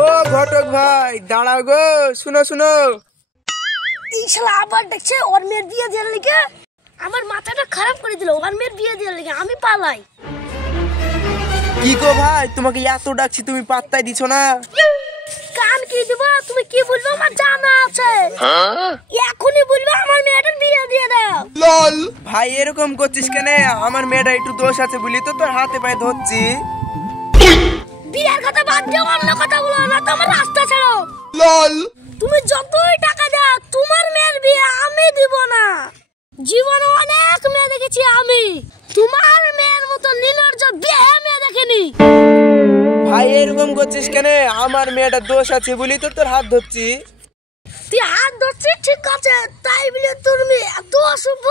ও ঘটক ভাই দাঁড়াও গো, শুনো শুনো। এই শালা আবার দেখছে ওর মেয়ের বিয়ে দেওয়ার লিগে আমার মাথাটা খারাপ করে দিল। ওর মেয়ের বিয়ে দেওয়ার লিগে আমি পালাই। কি গো ভাই, তোমাকে এত ডাকছি তুমি পাত্তাই দিছো না। কান কি দিব, তুমি কি বলবো আমার জানা আছে। এখনই বলবো আমার মেয়েটার বিয়ে দিয়ে দাও। লল ভাই এরকম করছিস কেন? আমার মেয়েটা একটু দোষ আছে বলি তো তোর হাতে পায়ে ধরছি। বিয়ের কথা বাদ দাও, অন্য কথা বলো না, তোমার রাস্তা ছাড়ো। লল তুমি যতই টাকা দাও তোমার মেয়ের বিয়ে আমি দিব না। জীবনে অনেক মেয়ে দেখেছি আমি, তোমার মেয়ের মতো নির্লজ্জ বিয়ে মেয়ে দেখিনি। ভাই এরকম করছিস কেন? আমার মেয়েটা দোষ আছে বলি তো তোর হাত ধরছি। তুই হাত ধরছিস ঠিক আছে, তাই বলে তোর মেয়ে এত অশুভ।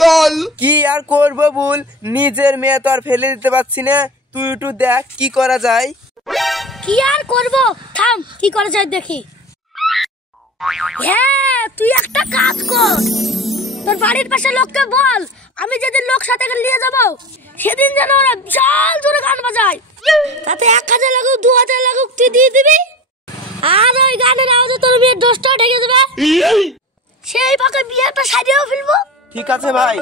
লল কি আর করবো বল, নিজের মেয়ে তো আর ফেলে দিতে পারছি না। তুই একটু দেখ কি করা যায়। কি আর করবো, থাম কি করা যায় দেখি। হ্যাঁ তুই একটা কাজ কর, তোর বাড়ির পাশে লোককে বল আমি যেদিন লোক সাথে নিয়ে যাবো সেদিন যেন ওরা বিশাল জোরে গান বাজায়। তাতে 1000 লাগুক 2000 লাগুক তুই দিয়ে দিবি, আর ওই গানের আওয়াজে তোর বিয়ের দোষটাও ঢেকে দেবে। সেই ফাঁকে বিয়েটা সারিয়েও ফেলবো। ঠিক আছে ভাই।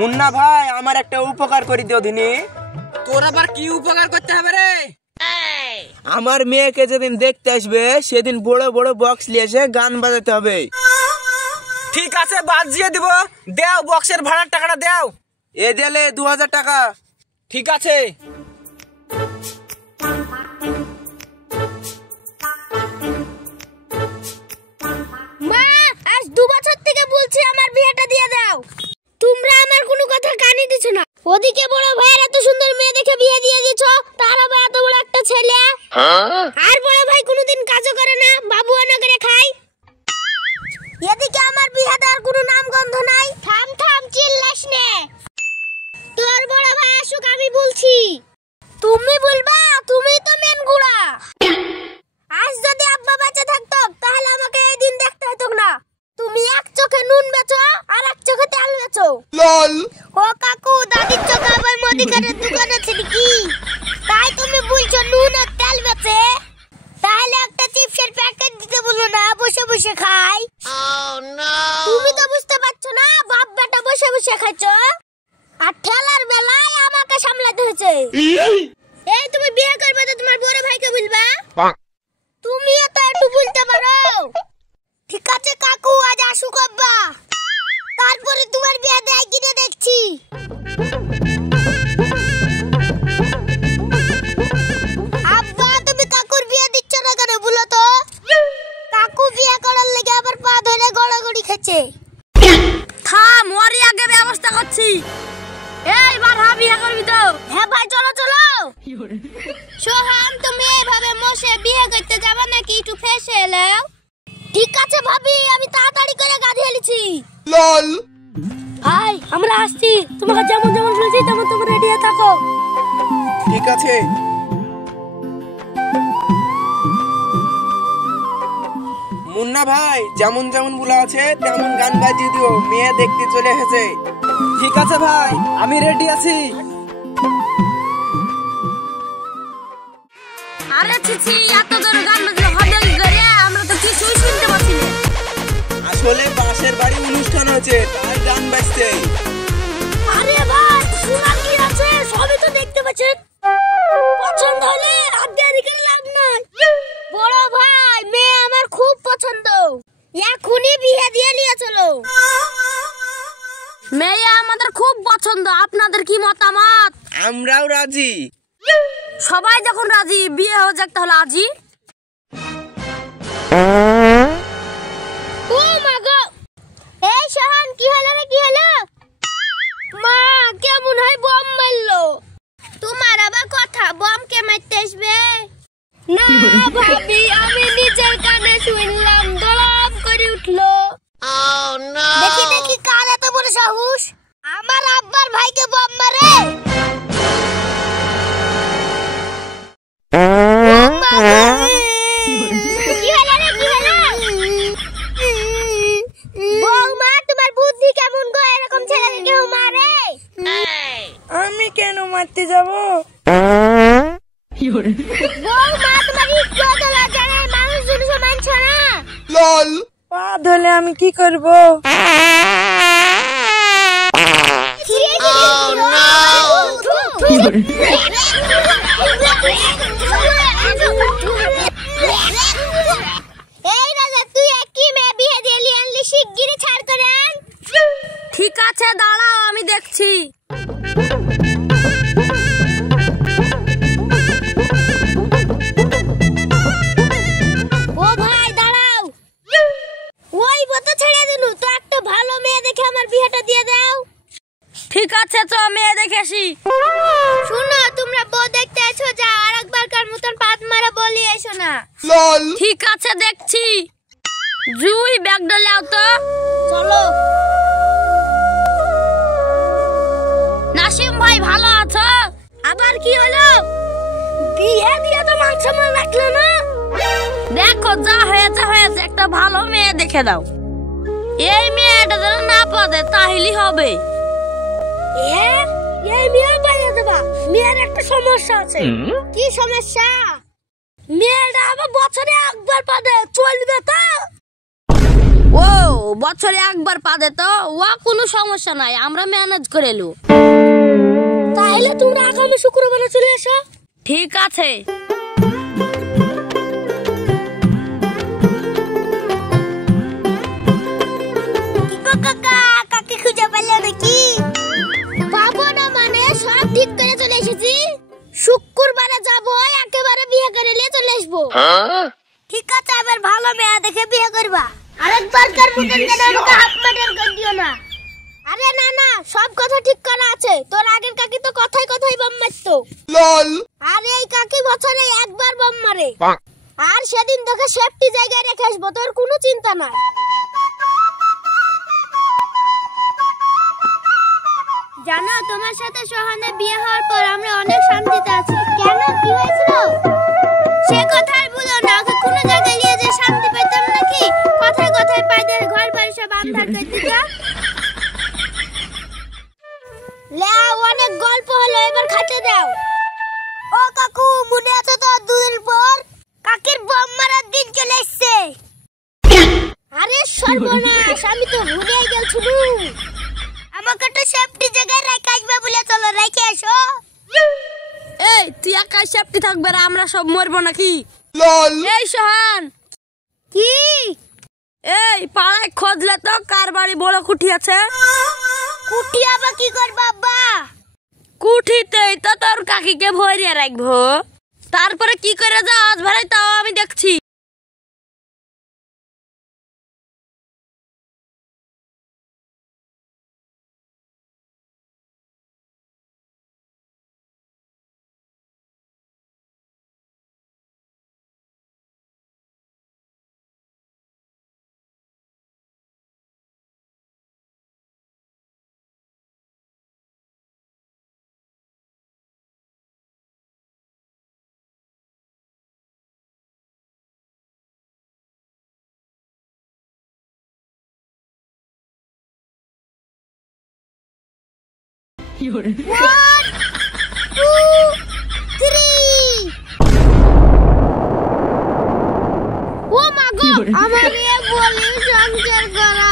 মুন্না ভাই আমার একটা উপকার করে দিও দিনি। তোর আবার কি উপকার করতে হবে রে? আমার মেয়েকে যেদিন দেখতে আসবে সেদিন বড় বড় বক্স নিয়ে এসে গান বাজাতে হবে। ঠিক আছে বাজিয়ে দিব, দেও বক্সের ভাড়ার টাকাটা দেও। এ দিলে 2000 টাকা। ঠিক আছে। মা আজ 2 বছর থেকে বলছি আমার বিয়েটা দিয়ে দাও, তোমরা আমার কোনো কথা কানে দিছো না। ওদিকে বড় ভাইয়ের এত সুন্দর মেয়ে দেখে বিয়ে দিয়ে দিছো, তার আবার এত বড় একটা ছেলে। আর বড় ভাই কোনোদিন কাজও করে না, বাবু আনা করে খায়। এদিকে আমার বিয়ে দেওয়ার কোনো নাম গন্ধ নাই। থাম থাম চিল্লাস নে, তোর বড় ভাই আসুক আমি বলছি। তুমি বলবা, তুমি তো মেন গুড়া। আজ যদি আব্বা বেঁচে থাকতো তাহলে আমাকে এই দিন দেখতে হতো না। তুমি এক চোখে নুন বেচো আর এক চোখে তেল বেচো। লল ও কাকু, দাদির চোখে আবার মুদিখানার দোকান আছে নাকি? তাই তুমি বলছো নুন আর তেল বেচে? তাহলে একটা চিপসের প্যাকেট দিতে বলো না, বসে বসে খাই। তুমি তো বুঝতে পারছো না, বাপ বেটা বসে বসে খাচ্ছো আর ঠেলার বেলায় আমাকে সামলাতে হয়েছে। এই তুমি বিয়ে করবে তো তোমার বড় ভাইকে বলবা, তুমিও তো একটু বলতে পারো। ঠিক আছে কাকু, আজ আসুক আব্বা, তারপরে তোমার বিয়ে দেয় কিনে দেখছি। আব্বা তুমি কাকুর বিয়ে দিচ্ছ না কেন বলো তো? কাকু বিয়ে করার লেগে আবার পা ধরে গড়াগড়ি খেছে। থাম, ওরই আগে ব্যবস্থা করছি। এইবার বিয়ে করবি তো? হ্যাঁ ভাই চলো চলো। সোহান তুমি এইভাবে মোশে বিয়ে করতে যাবে নাকি? একটু ফেসে এলাও। ঠিক আছে ভাবি, আমি তাড়াতাড়ি করে গাড়ি এলিছি। লল ভাই আমরা আসছি, তোমাকে যেমন যেমন বলেছি তেমন তোমরা রেডি হয়ে থাকো। ঠিক আছে। মুন্না ভাই যেমন যেমন বলা আছে তেমন গান বাজিয়ে দিও, মেয়ে দেখতে চলে এসেছে। ঠিক আছে ভাই, আমি রেডি আছি। আরে চিচি, এত জোরে গান বাজলে হবে কি করে? আমরা তো কিছুই শুনতে পাচ্ছি না। আসলে পাশের বাড়ি অনুষ্ঠান হচ্ছে তাই গান বাজছে। আরে ভাই শোনার কি আছে, সবই তো দেখতে পাচ্ছেন। পছন্দ হলে আর দেরি করে লাভ নাই। বড় ভাই মেয়ে আমার খুব পছন্দ, এখনই বিয়ে দিয়ে নিয়ে চলো। মেয়ে আমাদের খুব পছন্দ, আপনাদের কি মতামত? আমরাও রাজি। সবাই যখন রাজি, বিয়ে হয়ে যাক তাহলে আজই। ও মা গো, এই সোহান কি হলো রে, কি হলো? মা কেমন হয় বম মারলো। তোমার আবার কথা, বম কে মারতে আসবে? না ভাবি, আমি নিজের কানে শুনলাম, দলাম করে উঠলো। দেখি দেখি কার এত বড় সাহস, আমার আব্বার ভাইকে বম মারে। কি হলো রে, কি হলো? বৌমা তোমার বুদ্ধি কেমন গো, এরকম ছেলেকে কেউ মারে? মারতে যাবো? বৌমা তোমার একটু তো লজ্জা নেই, মানুষ জিনিস মানছ না। পা ধরলে আমি কি করব? এই রাজা, তুই একই মেয়ে বিয়ে দিয়ে নিয়ে আনলি, শিগগিরই ছাড় করে আন। ঠিক আছে দাঁড়াও, আমি দেখছি। ও ভাই দাঁড়াও, ওই বতো ছেড়ে দিনু তো, একটা ভালো মেয়ে দেখে আমার বিয়েটা দিয়ে দাও। ঠিক আছে, তো মেয়ে দেখে আসি। শুনো, তোমরা বউ দেখতে এসো, যা আরেকবারকার মতন পাত মারা বলি এসো না। ঠিক আছে, দেখছি। জুই, ব্যাগটা লাও তো। চলো। নাসিম ভাই, ভালো আছো? আবার কি হলো? বিয়ে দিয়ে তো মান সম্মান রাখলো না। দেখো, যা হয়েছে হয়েছে, একটা ভালো মেয়ে দেখে দাও। এই মেয়েটা যেন না পাবে, তাহলেই হবে। এই মেয়ে পাইয়ে দেবা? মেয়ের একটা সমস্যা আছে। কি সমস্যা? মেয়েটা আবার বছরে একবার পাবে, চলবে তো? ও বছরে একবার পাবে তো, ও কোনো সমস্যা নাই, আমরা ম্যানেজ করে এলু। তাহলে তোমরা আগামী শুক্রবারে চলে এসো। ঠিক আছে। কি গো কাকা, কাকে খুঁজে পেলে নাকি? পাবো না মানে, সব ঠিক করে চলে এসেছি। শুক্রবারে যাবো, একেবারে বিয়ে করে নিয়ে চলে আসবো। ঠিক আছে, এবার ভালো মেয়ে দেখে বিয়ে করবা। আরেকবারকার মতন যেন আমাকে হাফ মার্ডার করে দিও না। আরে না না, সব কথা ঠিক করা আছে। তোর আগের কাকি তো কথায় কথায় বম মারতো। আর এই কাকি বছরে একবার বম মারে। আর সেদিন তোকে সেফটি জায়গায় রেখে আসবো, তোর কোনো চিন্তা নাই। জানো, তোমার সাথে সোহানের বিয়ে হওয়ার পর আমরা অনেক শান্তিতে আছি। কেন, কি হয়েছিল? সে কথা আর বলো না, ওকে কোনো জায়গায় নিয়ে যে শান্তি পেতাম নাকি? কথায় কথায় পায়দের ঘর বাড়ি সব আন্ধার করে দিত। লেও, অনেক গল্প হলো, এবার খেতে দাও। ও কাকু, মনে আছে তো দুদিন পর কাকির বম মারার দিন চলে এসছে? আরে সর্বনাশ, আমি তো ভুলেই গেছিলাম। আমাকে তো সেফটি জায়গায় রেখে আসবে বলে, চলো রেখে এসো। এই তুই একা সেফটি থাকবে, আর আমরা সব মরবো নাকি? এই সোহান, কি? এই পাড়ায় খোঁজলে তো কার বাড়ি বড় কুঠি আছে? কুটি আবার কি করবা আব্বা? কুঠিতেই তো তোর কাকিকে ভরিয়ে রাখবো। তারপরে কি করে যা আজ ভাড়াই, তাও আমি দেখছি। One, 2, 3. ও মা গো, আমার এ বলে সংসার করা